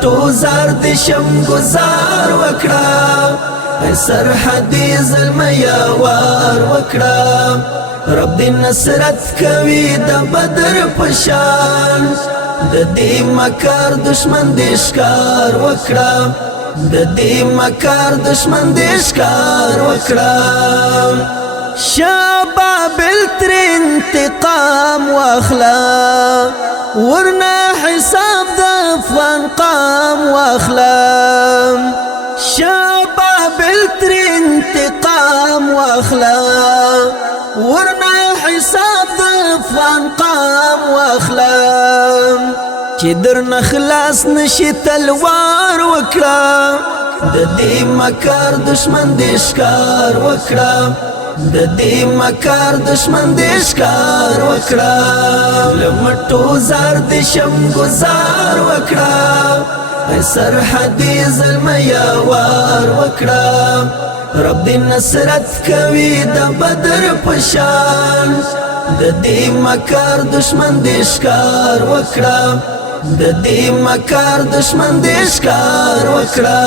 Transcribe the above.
لمټو زار د شم گزار وکړه ای سرحدي زلمیا وار وکړه رب دې نصرت کوي د بدر پشان د دې مکار دشمن دې ښکار وکړه د دې مکار دشمن دې ښکار وکړه شبابل تر انتقام واخلا ورنا حساب د افغان قام واخلا شبابل تر انتقام واخلا ورنا حساب د افغان قام واخلا چې در نخلاص نشي تلوار وکړه د دې مکار دشمن دې ښکار وکړه د دې مکار دشمن دې ښکار وکړه لمټو زار د شم گزار وکړه ای سرحدي زلمیا وار وکړه رب دې نصرت کوي د بدر پشان د دې مکار دشمن دې ښکار وکړه د دې مکار دشمن دې ښکار وکړه